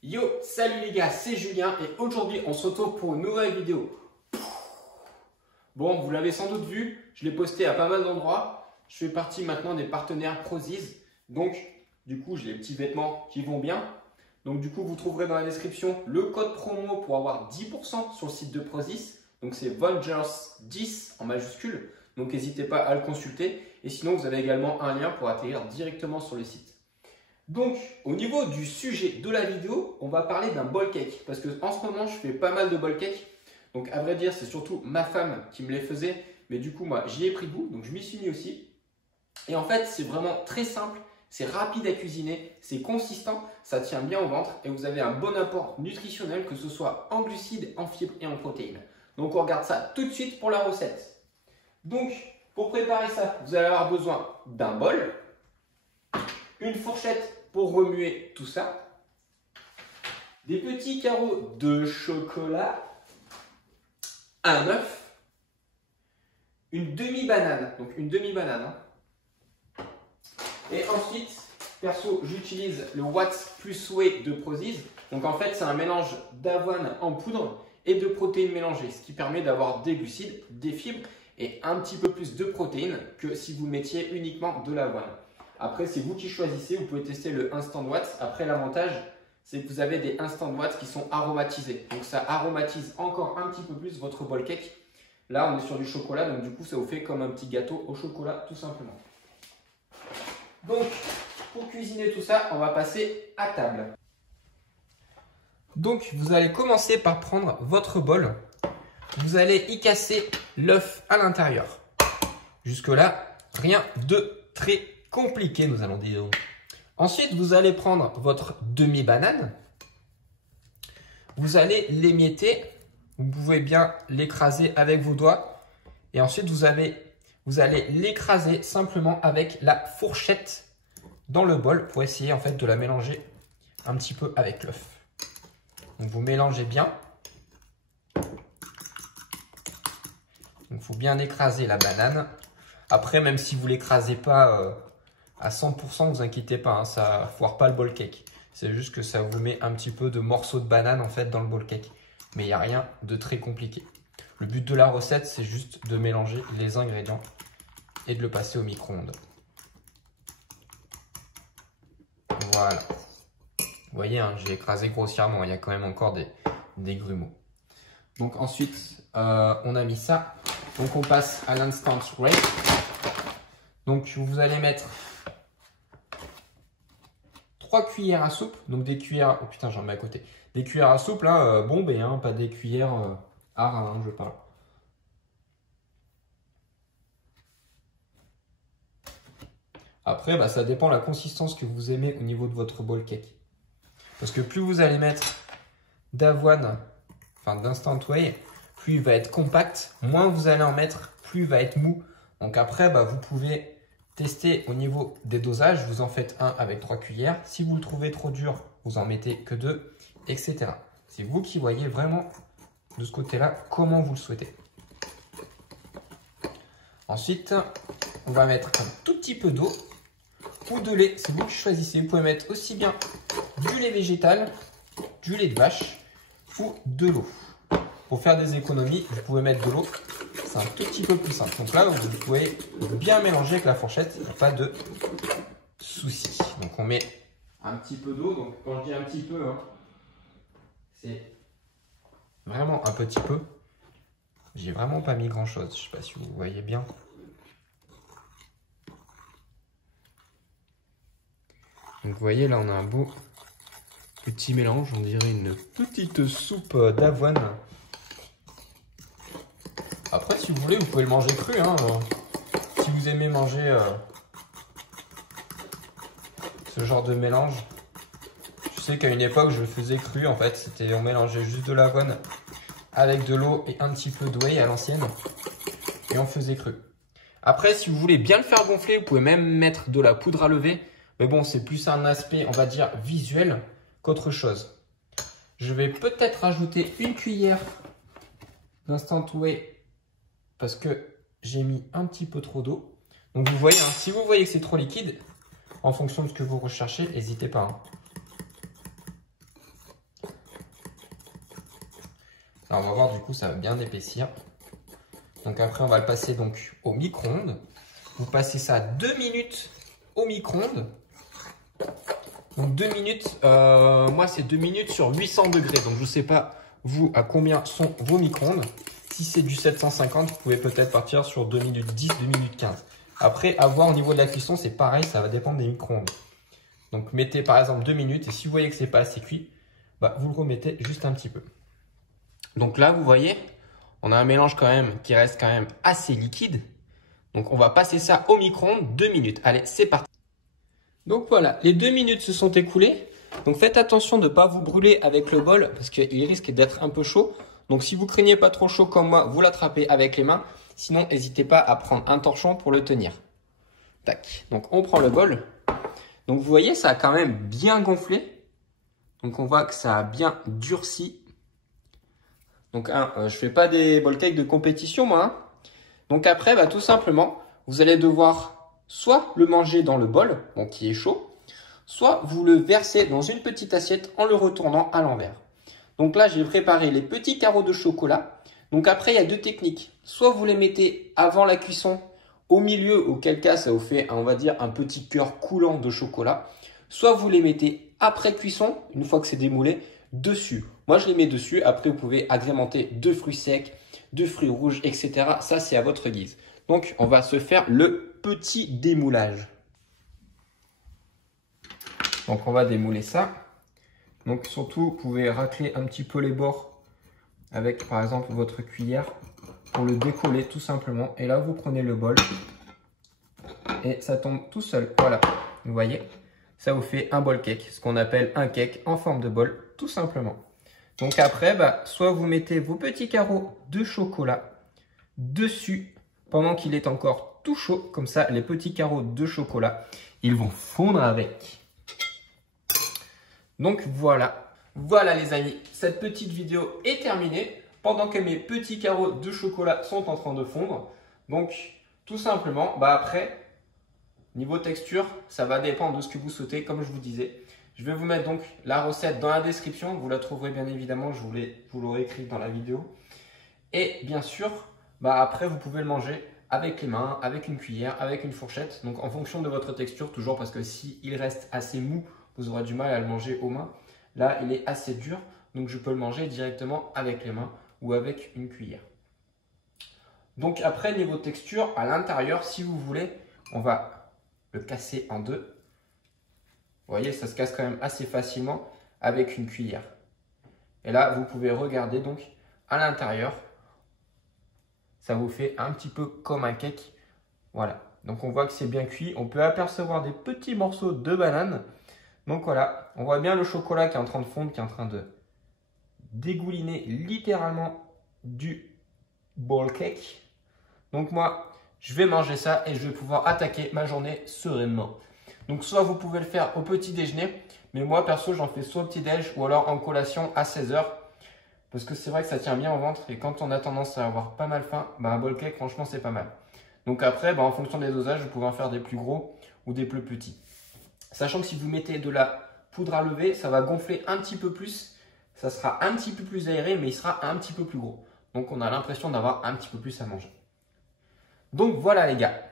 Yo, salut les gars, c'est Julien et aujourd'hui on se retrouve pour une nouvelle vidéo. Bon, vous l'avez sans doute vu, je l'ai posté à pas mal d'endroits. Je fais partie maintenant des partenaires Prozis. Donc, du coup, j'ai les petits vêtements qui vont bien. Donc, du coup, vous trouverez dans la description le code promo pour avoir 10% sur le site de Prozis. Donc, c'est Vengers10 en majuscule. Donc, n'hésitez pas à le consulter. Et sinon, vous avez également un lien pour atterrir directement sur le site. Donc, au niveau du sujet de la vidéo, on va parler d'un ball cake. Parce que en ce moment, je fais pas mal de ball cake. Donc, à vrai dire, c'est surtout ma femme qui me les faisait. Mais du coup, moi, j'y ai pris goût. Donc, je m'y suis mis aussi. Et en fait, c'est vraiment très simple. C'est rapide à cuisiner. C'est consistant. Ça tient bien au ventre. Et vous avez un bon apport nutritionnel, que ce soit en glucides, en fibres et en protéines. Donc, on regarde ça tout de suite pour la recette. Donc, pour préparer ça, vous allez avoir besoin d'un bol, une fourchette pour remuer tout ça, des petits carreaux de chocolat, un œuf, une demi-banane, donc une demi-banane. Et ensuite, perso, j'utilise le Watts plus Whey de Prozis. Donc en fait, c'est un mélange d'avoine en poudre et de protéines mélangées, ce qui permet d'avoir des glucides, des fibres et un petit peu plus de protéines que si vous mettiez uniquement de l'avoine. Après, c'est vous qui choisissez. Vous pouvez tester le Instant Watts. Après, l'avantage, c'est que vous avez des Instant Watts qui sont aromatisés. Donc, ça aromatise encore un petit peu plus votre ball cake. Là, on est sur du chocolat. Donc, du coup, ça vous fait comme un petit gâteau au chocolat, tout simplement. Donc, pour cuisiner tout ça, on va passer à table. Donc, vous allez commencer par prendre votre bol. Vous allez y casser l'œuf à l'intérieur. Jusque-là, rien de très compliqué, nous allons dire. Ensuite, vous allez prendre votre demi-banane. Vous allez l'émietter. Vous pouvez bien l'écraser avec vos doigts. Et ensuite, vous allez l'écraser simplement avec la fourchette dans le bol pour essayer en fait de la mélanger un petit peu avec l'œuf. Donc, vous mélangez bien. Donc, il faut bien écraser la banane. Après, même si vous ne l'écrasez pas à 100%, vous inquiétez pas, hein, ça ne foire pas le ball cake. C'est juste que ça vous met un petit peu de morceaux de banane en fait dans le ball cake. Mais il n'y a rien de très compliqué. Le but de la recette, c'est juste de mélanger les ingrédients et de le passer au micro-ondes. Voilà. Vous voyez, hein, j'ai écrasé grossièrement. Il y a quand même encore des grumeaux. Donc ensuite, on a mis ça. Donc on passe à l'instant whey. Donc vous allez mettre 3 cuillères à soupe. Donc des cuillères... Oh putain, j'en mets à côté. Des cuillères à soupe, là, bombées, hein, pas des cuillères à rein, hein, je parle. Après, bah, ça dépend de la consistance que vous aimez au niveau de votre ball cake. Parce que plus vous allez mettre d'avoine, enfin d'instant whey, plus il va être compact, moins vous allez en mettre, plus il va être mou. Donc après, bah, vous pouvez tester au niveau des dosages. Vous en faites un avec 3 cuillères. Si vous le trouvez trop dur, vous en mettez que 2, etc. C'est vous qui voyez vraiment de ce côté-là comment vous le souhaitez. Ensuite, on va mettre un tout petit peu d'eau ou de lait. C'est vous qui choisissez. Vous pouvez mettre aussi bien du lait végétal, du lait de vache ou de l'eau. Pour faire des économies, vous pouvez mettre de l'eau. C'est un tout petit peu plus simple. Donc là, vous pouvez bien mélanger avec la fourchette. Il n'y a pas de souci. Donc on met un petit peu d'eau. Donc quand je dis un petit peu, hein, c'est vraiment un petit peu. J'ai vraiment pas mis grand chose. Je ne sais pas si vous voyez bien. Donc vous voyez, là on a un beau petit mélange. On dirait une petite soupe d'avoine. Après, si vous voulez, vous pouvez le manger cru. Hein. Si vous aimez manger ce genre de mélange. Je sais qu'à une époque, je le faisais cru. En fait, c'était on mélangeait juste de l'avoine avec de l'eau et un petit peu de whey à l'ancienne. Et on faisait cru. Après, si vous voulez bien le faire gonfler, vous pouvez même mettre de la poudre à lever. Mais bon, c'est plus un aspect, on va dire, visuel qu'autre chose. Je vais peut-être rajouter une cuillère d'instant whey parce que j'ai mis un petit peu trop d'eau. Donc vous voyez, hein, si vous voyez que c'est trop liquide, en fonction de ce que vous recherchez, n'hésitez pas. Hein. Alors, on va voir, du coup, ça va bien épaissir. Donc après, on va le passer donc au micro-ondes. Vous passez ça 2 minutes au micro-ondes. Donc 2 minutes, moi c'est 2 minutes sur 800 degrés. Donc je ne sais pas vous à combien sont vos micro-ondes. Si c'est du 750, vous pouvez peut-être partir sur 2 minutes 10, 2 minutes 15. Après, à voir au niveau de la cuisson, c'est pareil, ça va dépendre des micro-ondes. Donc mettez par exemple 2 minutes et si vous voyez que c'est pas assez cuit, bah, vous le remettez juste un petit peu. Donc là, vous voyez, on a un mélange quand même qui reste quand même assez liquide. Donc on va passer ça au micro-ondes 2 minutes. Allez, c'est parti. Donc voilà, les 2 minutes se sont écoulées. Donc faites attention de ne pas vous brûler avec le bol parce qu'il risque d'être un peu chaud. Donc si vous craignez pas trop chaud comme moi, vous l'attrapez avec les mains. Sinon, n'hésitez pas à prendre un torchon pour le tenir. Tac. Donc on prend le bol. Donc vous voyez, ça a quand même bien gonflé. Donc on voit que ça a bien durci. Donc je fais pas des bol cakes de compétition moi. Hein. Donc après, bah, tout simplement, vous allez devoir soit le manger dans le bol, donc qui est chaud, soit vous le versez dans une petite assiette en le retournant à l'envers. Donc là, j'ai préparé les petits carreaux de chocolat. Donc après, il y a 2 techniques. Soit vous les mettez avant la cuisson, au milieu, auquel cas ça vous fait, on va dire, un petit cœur coulant de chocolat. Soit vous les mettez après cuisson, une fois que c'est démoulé, dessus. Moi, je les mets dessus. Après, vous pouvez agrémenter de fruits secs, de fruits rouges, etc. Ça, c'est à votre guise. Donc, on va se faire le petit démoulage. Donc, on va démouler ça. Donc, surtout, vous pouvez racler un petit peu les bords avec, par exemple, votre cuillère pour le décoller tout simplement. Et là, vous prenez le bol et ça tombe tout seul. Voilà, vous voyez, ça vous fait un bol cake, ce qu'on appelle un cake en forme de bol, tout simplement. Donc après, bah, soit vous mettez vos petits carreaux de chocolat dessus pendant qu'il est encore tout chaud. Comme ça, les petits carreaux de chocolat, ils vont fondre avec. Donc voilà. Voilà les amis, cette petite vidéo est terminée pendant que mes petits carreaux de chocolat sont en train de fondre. Donc tout simplement, bah après, niveau texture, ça va dépendre de ce que vous souhaitez, comme je vous disais. Je vais vous mettre donc la recette dans la description. Vous la trouverez bien évidemment, je vous l'aurai écrit dans la vidéo. Et bien sûr, bah après vous pouvez le manger avec les mains, avec une cuillère, avec une fourchette. Donc en fonction de votre texture, toujours parce que s'il reste assez mou, vous aurez du mal à le manger aux mains. Là, il est assez dur, donc je peux le manger directement avec les mains ou avec une cuillère. Donc après, niveau texture, à l'intérieur, si vous voulez, on va le casser en deux. Vous voyez, ça se casse quand même assez facilement avec une cuillère. Et là, vous pouvez regarder donc à l'intérieur, ça vous fait un petit peu comme un cake. Voilà, donc on voit que c'est bien cuit. On peut apercevoir des petits morceaux de banane. Donc voilà, on voit bien le chocolat qui est en train de fondre, qui est en train de dégouliner littéralement du bowl cake. Donc moi, je vais manger ça et je vais pouvoir attaquer ma journée sereinement. Donc soit vous pouvez le faire au petit déjeuner, mais moi perso j'en fais soit au petit déj ou alors en collation à 16 h. Parce que c'est vrai que ça tient bien au ventre et quand on a tendance à avoir pas mal faim, bah un bowl cake franchement c'est pas mal. Donc après, bah en fonction des dosages, vous pouvez en faire des plus gros ou des plus petits. Sachant que si vous mettez de la poudre à lever, ça va gonfler un petit peu plus. Ça sera un petit peu plus aéré, mais il sera un petit peu plus gros. Donc on a l'impression d'avoir un petit peu plus à manger. Donc voilà les gars.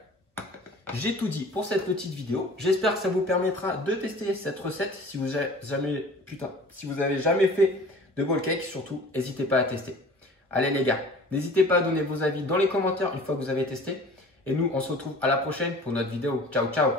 J'ai tout dit pour cette petite vidéo. J'espère que ça vous permettra de tester cette recette. Si vous avez jamais fait de bowl cake, surtout, n'hésitez pas à tester. Allez les gars, n'hésitez pas à donner vos avis dans les commentaires une fois que vous avez testé. Et nous, on se retrouve à la prochaine pour notre vidéo. Ciao, ciao!